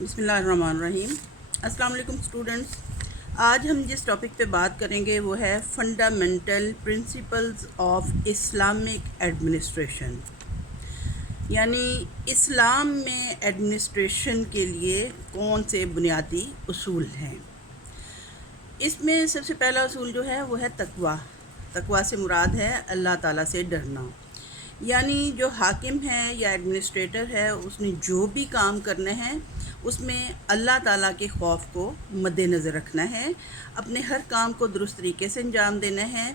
بسم اللہ الرحمن الرحیم۔ السلام علیکم اسٹوڈنٹس۔ آج ہم جس ٹاپک پہ بات کریں گے وہ ہے fundamental principles of Islamic administration, یعنی اسلام میں ایڈمنسٹریشن کے لیے کون سے بنیادی اصول ہیں۔ اس میں سب سے پہلا اصول جو ہے وہ ہے تقویٰ۔ تقویٰ سے مراد ہے اللہ تعالیٰ سے ڈرنا، یعنی جو حاکم ہے یا ایڈمنسٹریٹر ہے اس نے جو بھی کام کرنا ہے اس میں اللہ تعالیٰ کے خوف کو مد نظر رکھنا ہے، اپنے ہر کام کو درست طریقے سے انجام دینا ہے،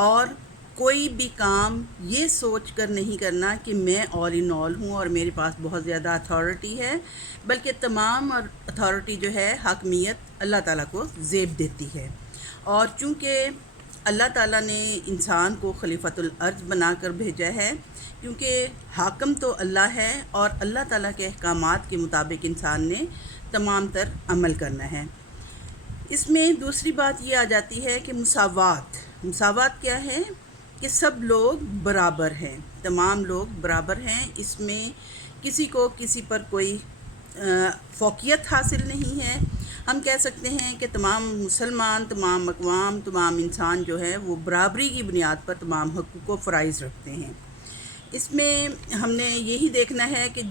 اور کوئی بھی کام یہ سوچ کر نہیں کرنا کہ میں آل ان آل ہوں اور میرے پاس بہت زیادہ اتھارٹی ہے، بلکہ تمام اتھارٹی جو ہے حاکمیت اللہ تعالیٰ کو زیب دیتی ہے۔ اور چونکہ اللہ تعالیٰ نے انسان کو خلیفۃ الارض بنا کر بھیجا ہے، کیونکہ حاکم تو اللہ ہے اور اللہ تعالیٰ کے احکامات کے مطابق انسان نے تمام تر عمل کرنا ہے۔ اس میں دوسری بات یہ آ جاتی ہے کہ مساوات کیا ہے کہ سب لوگ برابر ہیں، تمام لوگ برابر ہیں، اس میں کسی کو کسی پر کوئی فوقیت حاصل نہیں ہے۔ ہم کہہ سکتے ہیں کہ تمام مسلمان، تمام اقوام، تمام انسان جو ہے وہ برابری کی بنیاد پر تمام حقوق و فرائض رکھتے ہیں۔ اس میں ہم نے یہی دیکھنا ہے کہ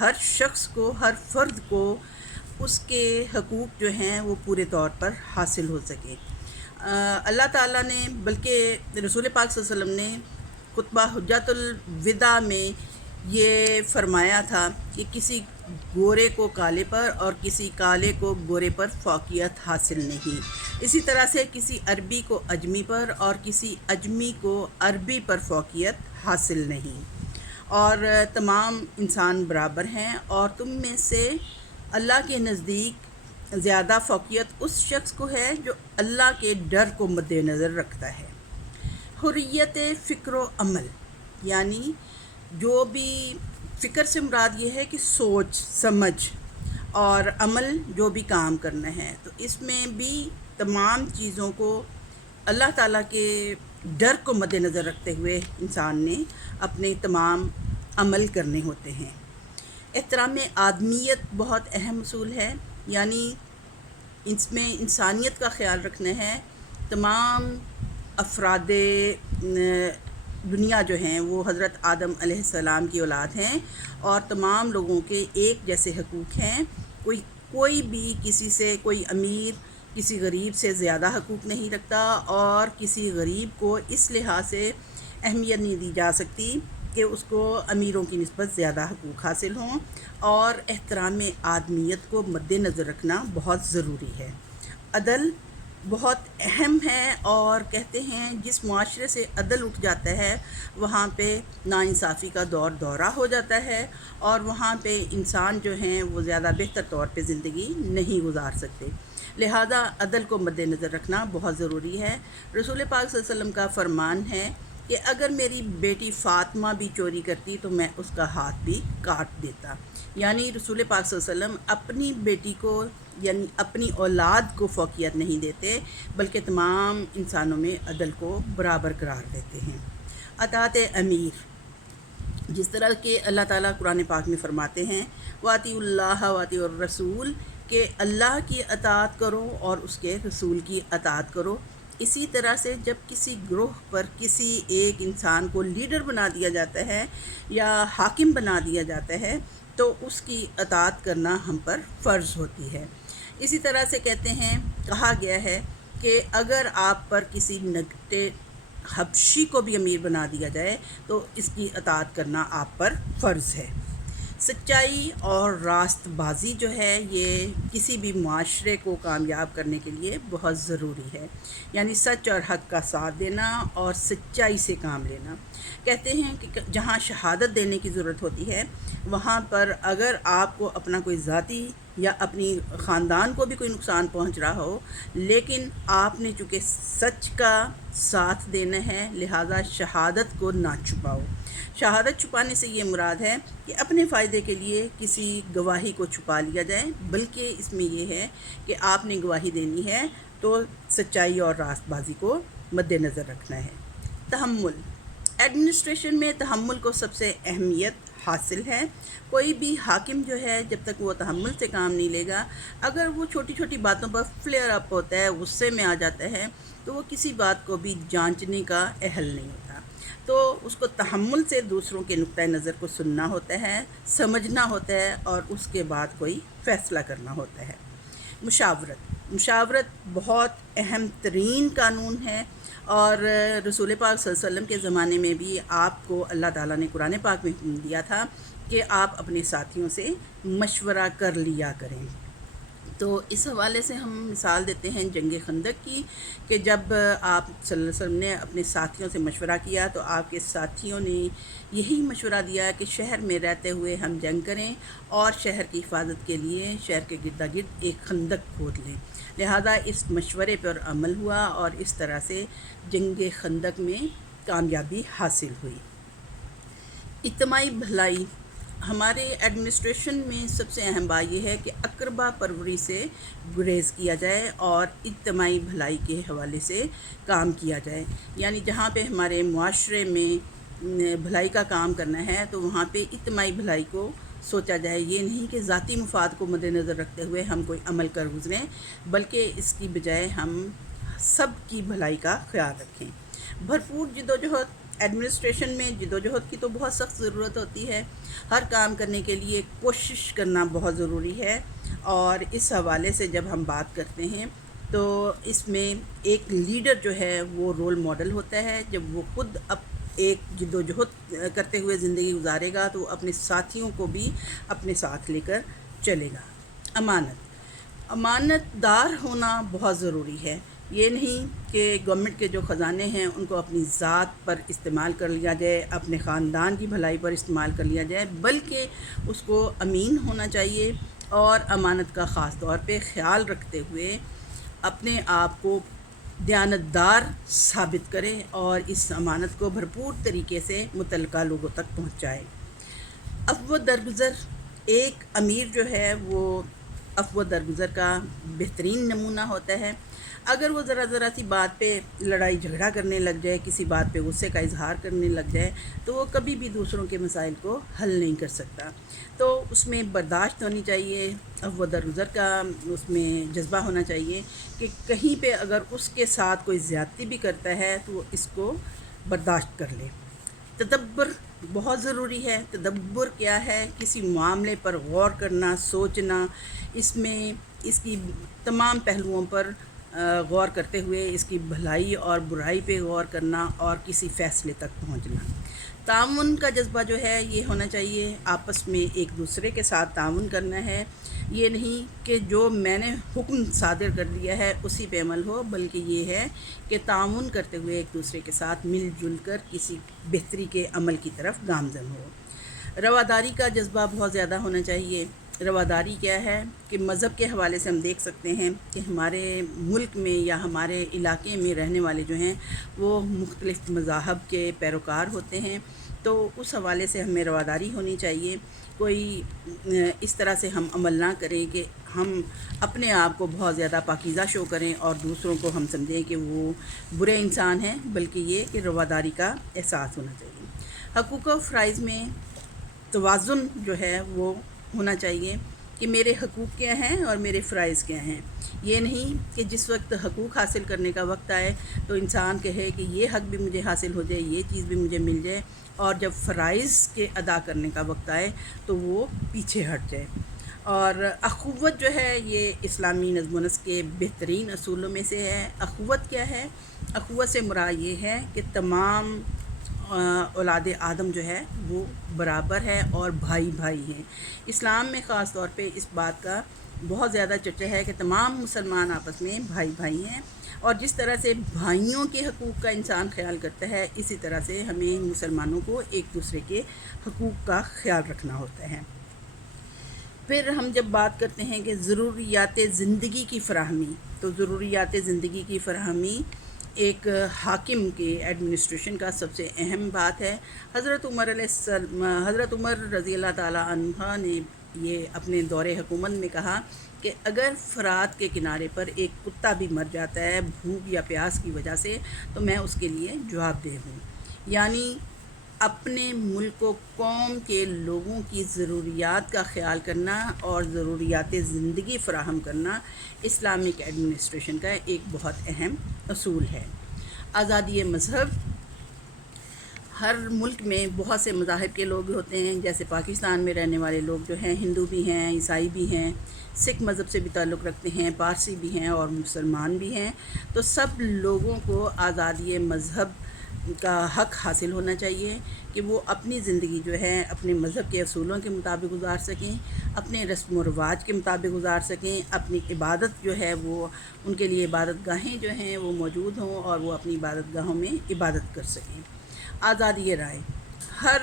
ہر شخص کو، ہر فرد کو اس کے حقوق جو ہیں وہ پورے طور پر حاصل ہو سکے۔ اللہ تعالیٰ نے، بلکہ رسول پاک صلی اللہ علیہ وسلم نے خطبہ حجۃ الوداع میں یہ فرمایا تھا کہ کسی گورے کو کالے پر اور کسی کالے کو گورے پر فوقیت حاصل نہیں، اسی طرح سے کسی عربی کو اجمی پر اور کسی اجمی کو عربی پر فوقیت حاصل نہیں، اور تمام انسان برابر ہیں، اور تم میں سے اللہ کے نزدیک زیادہ فوقیت اس شخص کو ہے جو اللہ کے ڈر کو مد نظر رکھتا ہے۔ حریت فکر و عمل، یعنی جو بھی فکر سے مراد یہ ہے کہ سوچ سمجھ، اور عمل جو بھی کام کرنا ہے، تو اس میں بھی تمام چیزوں کو اللہ تعالیٰ کے ڈر کو مد نظر رکھتے ہوئے انسان نے اپنے تمام عمل کرنے ہوتے ہیں۔ احترام آدمیت بہت اہم اصول ہے، یعنی اس میں انسانیت کا خیال رکھنا ہے۔ تمام افراد دنیا جو ہیں وہ حضرت آدم علیہ السلام کی اولاد ہیں، اور تمام لوگوں کے ایک جیسے حقوق ہیں۔ کوئی بھی کسی سے، کوئی امیر کسی غریب سے زیادہ حقوق نہیں رکھتا، اور کسی غریب کو اس لحاظ سے اہمیت نہیں دی جا سکتی کہ اس کو امیروں کی نسبت زیادہ حقوق حاصل ہوں، اور احترام آدمیت کو مد نظر رکھنا بہت ضروری ہے۔ عدل بہت اہم ہے، اور کہتے ہیں جس معاشرے سے عدل اٹھ جاتا ہے وہاں پہ ناانصافی کا دورہ ہو جاتا ہے، اور وہاں پہ انسان جو ہیں وہ زیادہ بہتر طور پہ زندگی نہیں گزار سکتے۔ لہذا عدل کو مد نظر رکھنا بہت ضروری ہے۔ رسول پاک صلی اللہ علیہ وسلم کا فرمان ہے کہ اگر میری بیٹی فاطمہ بھی چوری کرتی تو میں اس کا ہاتھ بھی کاٹ دیتا، یعنی رسول پاک صلی اللہ علیہ وسلم اپنی بیٹی کو، یعنی اپنی اولاد کو فوقیت نہیں دیتے، بلکہ تمام انسانوں میں عدل کو برابر قرار دیتے ہیں۔ اطاعت امیر، جس طرح کہ اللہ تعالیٰ قرآن پاک میں فرماتے ہیں وَأَطِیعُوا اللَّهَ وَأَطِیعُوا الرَّسُولَ، کہ اللہ کی اطاعت کرو اور اس کے رسول کی اطاعت کرو۔ اسی طرح سے جب کسی گروہ پر کسی ایک انسان کو لیڈر بنا دیا جاتا ہے یا حاکم بنا دیا جاتا ہے تو اس کی اطاعت کرنا ہم پر فرض ہوتی ہے۔ اسی طرح سے کہتے ہیں، کہا گیا ہے کہ اگر آپ پر کسی نگٹے حبشی کو بھی امیر بنا دیا جائے تو اس کی اطاعت کرنا آپ پر فرض ہے۔ سچائی اور راست بازی جو ہے یہ کسی بھی معاشرے کو کامیاب کرنے کے لیے بہت ضروری ہے، یعنی سچ اور حق کا ساتھ دینا اور سچائی سے کام لینا۔ کہتے ہیں کہ جہاں شہادت دینے کی ضرورت ہوتی ہے وہاں پر اگر آپ کو اپنا کوئی ذاتی یا اپنی خاندان کو بھی کوئی نقصان پہنچ رہا ہو، لیکن آپ نے چونکہ سچ کا ساتھ دینا ہے لہذا شہادت کو نہ چھپاؤ۔ شہادت چھپانے سے یہ مراد ہے کہ اپنے فائدے کے لیے کسی گواہی کو چھپا لیا جائے، بلکہ اس میں یہ ہے کہ آپ نے گواہی دینی ہے تو سچائی اور راست بازی کو مد نظر رکھنا ہے۔ تحمل، ایڈمنسٹریشن میں تحمل کو سب سے اہمیت حاصل ہے۔ کوئی بھی حاکم جو ہے جب تک وہ تحمل سے کام نہیں لے گا، اگر وہ چھوٹی چھوٹی باتوں پر فلیئر اپ ہوتا ہے، غصے میں آ جاتا ہے، تو وہ کسی بات کو بھی جانچنے کا اہل نہیں ہوتا۔ تو اس کو تحمل سے دوسروں کے نقطۂ نظر کو سننا ہوتا ہے، سمجھنا ہوتا ہے، اور اس کے بعد کوئی فیصلہ کرنا ہوتا ہے۔ مشاورت بہت اہم ترین قانون ہے، اور رسول پاک صلی اللہ علیہ وسلم کے زمانے میں بھی آپ کو اللہ تعالیٰ نے قرآن پاک میں حکم دیا تھا کہ آپ اپنے ساتھیوں سے مشورہ کر لیا کریں۔ تو اس حوالے سے ہم مثال دیتے ہیں جنگ خندق کی، کہ جب آپ صلی اللہ علیہ وسلم نے اپنے ساتھیوں سے مشورہ کیا تو آپ کے ساتھیوں نے یہی مشورہ دیا کہ شہر میں رہتے ہوئے ہم جنگ کریں اور شہر کی حفاظت کے لیے شہر کے گرد گرد ایک خندق کھود لیں۔ لہذا اس مشورے پر عمل ہوا اور اس طرح سے جنگ خندق میں کامیابی حاصل ہوئی۔ اجتماعی بھلائی ہمارے ایڈمنسٹریشن میں سب سے اہم بات یہ ہے کہ اقربا پروری سے گریز کیا جائے اور اجتماعی بھلائی کے حوالے سے کام کیا جائے۔ یعنی جہاں پہ ہمارے معاشرے میں بھلائی کا کام کرنا ہے تو وہاں پہ اجتماعی بھلائی کو سوچا جائے۔ یہ نہیں کہ ذاتی مفاد کو مد نظر رکھتے ہوئے ہم کوئی عمل کر گزریں، بلکہ اس کی بجائے ہم سب کی بھلائی کا خیال رکھیں۔ بھرپور جدوجہد ایڈمنسٹریشن میں جدوجہد کی تو بہت سخت ضرورت ہوتی ہے۔ ہر کام کرنے کے لیے کوشش کرنا بہت ضروری ہے، اور اس حوالے سے جب ہم بات کرتے ہیں تو اس میں ایک لیڈر جو ہے وہ رول ماڈل ہوتا ہے۔ جب وہ خود ایک جدوجہد کرتے ہوئے زندگی گزارے گا تو اپنے ساتھیوں کو بھی اپنے ساتھ لے کر چلے گا۔ امانت دار ہونا بہت ضروری ہے۔ یہ نہیں کہ گورنمنٹ کے جو خزانے ہیں ان کو اپنی ذات پر استعمال کر لیا جائے، اپنے خاندان کی بھلائی پر استعمال کر لیا جائے، بلکہ اس کو امین ہونا چاہیے، اور امانت کا خاص طور پہ خیال رکھتے ہوئے اپنے آپ کو دیانتدار ثابت کرے اور اس امانت کو بھرپور طریقے سے متعلقہ لوگوں تک پہنچائے۔ عفو درگزر ایک امیر جو ہے وہ عفو درگزر کا بہترین نمونہ ہوتا ہے۔ اگر وہ ذرا سی بات پہ لڑائی جھگڑا کرنے لگ جائے، کسی بات پہ غصے کا اظہار کرنے لگ جائے، تو وہ کبھی بھی دوسروں کے مسائل کو حل نہیں کر سکتا۔ تو اس میں برداشت ہونی چاہیے، عفو درگزر کا اس میں جذبہ ہونا چاہیے کہ کہیں پہ اگر اس کے ساتھ کوئی زیادتی بھی کرتا ہے تو وہ اس کو برداشت کر لے۔ تدبر بہت ضروری ہے۔ تدبر کیا ہے؟ کسی معاملے پر غور کرنا، سوچنا، اس میں اس کی تمام پہلوؤں پر غور کرتے ہوئے اس کی بھلائی اور برائی پہ غور کرنا اور کسی فیصلے تک پہنچنا۔ تعاون کا جذبہ جو ہے یہ ہونا چاہیے، آپس میں ایک دوسرے کے ساتھ تعاون کرنا ہے۔ یہ نہیں کہ جو میں نے حکم صادر کر دیا ہے اسی پہ عمل ہو، بلکہ یہ ہے کہ تعاون کرتے ہوئے ایک دوسرے کے ساتھ مل جل کر کسی بہتری کے عمل کی طرف گامزن ہو۔ رواداری کا جذبہ بہت زیادہ ہونا چاہیے۔ رواداری کیا ہے کہ مذہب کے حوالے سے ہم دیکھ سکتے ہیں کہ ہمارے ملک میں یا ہمارے علاقے میں رہنے والے جو ہیں وہ مختلف مذاہب کے پیروکار ہوتے ہیں، تو اس حوالے سے ہمیں رواداری ہونی چاہیے۔ کوئی اس طرح سے ہم عمل نہ کریں کہ ہم اپنے آپ کو بہت زیادہ پاکیزہ شو کریں اور دوسروں کو ہم سمجھیں کہ وہ برے انسان ہیں، بلکہ یہ کہ رواداری کا احساس ہونا چاہیے۔ حقوق و فرائض میں توازن جو ہے وہ ہونا چاہیے کہ میرے حقوق کیا ہیں اور میرے فرائض کیا ہیں۔ یہ نہیں کہ جس وقت حقوق حاصل کرنے کا وقت آئے تو انسان کہے کہ یہ حق بھی مجھے حاصل ہو جائے، یہ چیز بھی مجھے مل جائے، اور جب فرائض کے ادا کرنے کا وقت آئے تو وہ پیچھے ہٹ جائے۔ اور اخوت جو ہے یہ اسلامی نظم و نسق کے بہترین اصولوں میں سے ہے۔ اخوت کیا ہے؟ اخوت سے مراد یہ ہے کہ تمام اولاد آدم جو ہے وہ برابر ہے اور بھائی بھائی ہیں۔ اسلام میں خاص طور پہ اس بات کا بہت زیادہ چرچا ہے کہ تمام مسلمان آپس میں بھائی بھائی ہیں، اور جس طرح سے بھائیوں کے حقوق کا انسان خیال کرتا ہے اسی طرح سے ہمیں مسلمانوں کو ایک دوسرے کے حقوق کا خیال رکھنا ہوتا ہے۔ پھر ہم جب بات کرتے ہیں کہ ضروریات زندگی کی فراہمی، تو ضروریات زندگی کی فراہمی ایک حاکم کے ایڈمنسٹریشن کا سب سے اہم بات ہے۔ حضرت عمر رضی اللہ تعالیٰ عنہ نے یہ اپنے دور حکومت میں کہا کہ اگر فرات کے کنارے پر ایک کتا بھی مر جاتا ہے بھوک یا پیاس کی وجہ سے تو میں اس کے لیے جواب دہ ہوں۔ یعنی اپنے ملک و قوم کے لوگوں کی ضروریات کا خیال کرنا اور ضروریات زندگی فراہم کرنا اسلامک ایڈمنسٹریشن کا ایک بہت اہم اصول ہے۔ آزادی مذہب، ہر ملک میں بہت سے مذاہب کے لوگ ہوتے ہیں، جیسے پاکستان میں رہنے والے لوگ جو ہیں ہندو بھی ہیں، عیسائی بھی ہیں، سکھ مذہب سے بھی تعلق رکھتے ہیں، پارسی بھی ہیں اور مسلمان بھی ہیں۔ تو سب لوگوں کو آزادی مذہب کا حق حاصل ہونا چاہیے کہ وہ اپنی زندگی جو ہے اپنے مذہب کے اصولوں کے مطابق گزار سکیں، اپنے رسم و رواج کے مطابق گزار سکیں، اپنی عبادت جو ہے وہ ان کے لیے عبادت گاہیں جو ہیں وہ موجود ہوں اور وہ اپنی عبادت گاہوں میں عبادت کر سکیں۔ آزادی رائے، ہر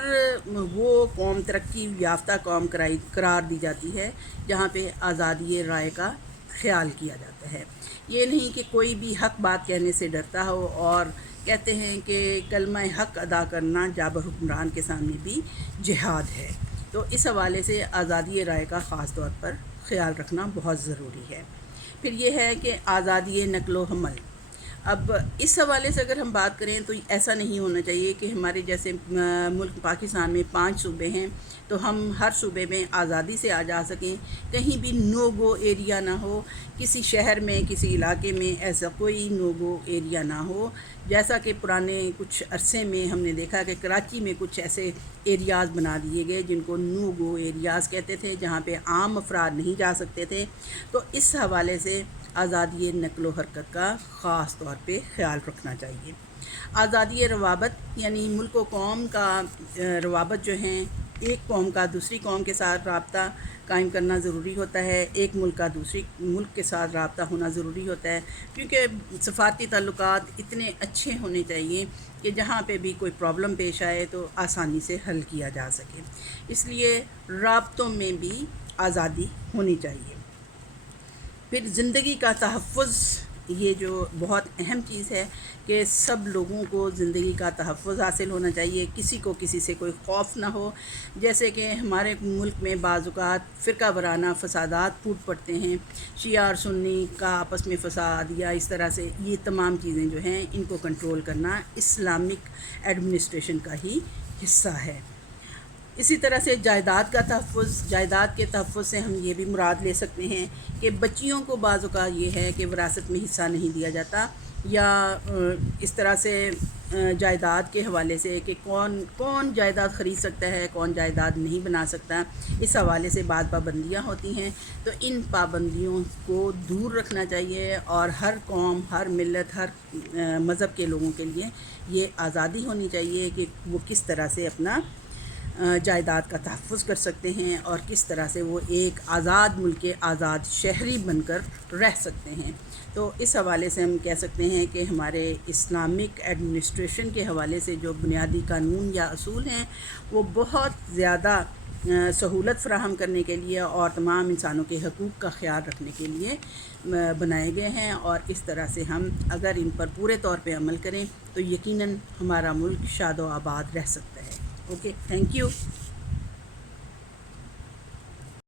وہ قوم ترقی یافتہ قوم قرار دی جاتی ہے جہاں پہ آزادی رائے کا خیال کیا جاتا ہے۔ یہ نہیں کہ کوئی بھی حق بات کہنے سے ڈرتا ہو، اور کہتے ہیں کہ کلمہ حق ادا کرنا جابر حکمران کے سامنے بھی جہاد ہے۔ تو اس حوالے سے آزادی رائے کا خاص طور پر خیال رکھنا بہت ضروری ہے۔ پھر یہ ہے کہ آزادی نقل و حمل، اب اس حوالے سے اگر ہم بات کریں تو ایسا نہیں ہونا چاہیے کہ ہمارے جیسے ملک پاکستان میں 5 صوبے ہیں تو ہم ہر صوبے میں آزادی سے آ جا سکیں، کہیں بھی نو گو ایریا نہ ہو، کسی شہر میں کسی علاقے میں ایسا کوئی نو گو ایریا نہ ہو، جیسا کہ پرانے کچھ عرصے میں ہم نے دیکھا کہ کراچی میں کچھ ایسے ایریاز بنا دیے گئے جن کو نو گو ایریاز کہتے تھے، جہاں پہ عام افراد نہیں جا سکتے تھے۔ تو اس حوالے سے آزادی نقل و حرکت کا خاص طور پہ خیال رکھنا چاہیے۔ آزادی روابط، یعنی ملک و قوم کا روابط جو ہیں، ایک قوم کا دوسری قوم کے ساتھ رابطہ قائم کرنا ضروری ہوتا ہے، ایک ملک کا دوسری ملک کے ساتھ رابطہ ہونا ضروری ہوتا ہے، کیونکہ سفارتی تعلقات اتنے اچھے ہونے چاہیے کہ جہاں پہ بھی کوئی پرابلم پیش آئے تو آسانی سے حل کیا جا سکے۔ اس لیے رابطوں میں بھی آزادی ہونی چاہیے۔ پھر زندگی کا تحفظ، یہ جو بہت اہم چیز ہے کہ سب لوگوں کو زندگی کا تحفظ حاصل ہونا چاہیے، کسی کو کسی سے کوئی خوف نہ ہو۔ جیسے کہ ہمارے ملک میں بعض اوقات فرقہ وارانہ فسادات پھوٹ پڑتے ہیں، شیعہ اور سنی کا آپس میں فساد یا اس طرح سے، یہ تمام چیزیں جو ہیں ان کو کنٹرول کرنا اسلامک ایڈمنسٹریشن کا ہی حصہ ہے۔ اسی طرح سے جائیداد کا تحفظ، جائیداد کے تحفظ سے ہم یہ بھی مراد لے سکتے ہیں کہ بچیوں کو بعض اوقات یہ ہے کہ وراثت میں حصہ نہیں دیا جاتا، یا اس طرح سے جائیداد کے حوالے سے کہ کون جائیداد خرید سکتا ہے، کون جائیداد نہیں بنا سکتا، اس حوالے سے بعض پابندیاں ہوتی ہیں۔ تو ان پابندیوں کو دور رکھنا چاہیے، اور ہر قوم، ہر ملت، ہر مذہب کے لوگوں کے لیے یہ آزادی ہونی چاہیے کہ وہ کس طرح سے اپنا جائیداد کا تحفظ کر سکتے ہیں اور کس طرح سے وہ ایک آزاد ملک کے آزاد شہری بن کر رہ سکتے ہیں۔ تو اس حوالے سے ہم کہہ سکتے ہیں کہ ہمارے اسلامک ایڈمنسٹریشن کے حوالے سے جو بنیادی قانون یا اصول ہیں وہ بہت زیادہ سہولت فراہم کرنے کے لیے اور تمام انسانوں کے حقوق کا خیال رکھنے کے لیے بنائے گئے ہیں، اور اس طرح سے ہم اگر ان پر پورے طور پہ عمل کریں تو یقیناً ہمارا ملک شاد و آباد رہ سکتا ہے۔ Okay, thank you.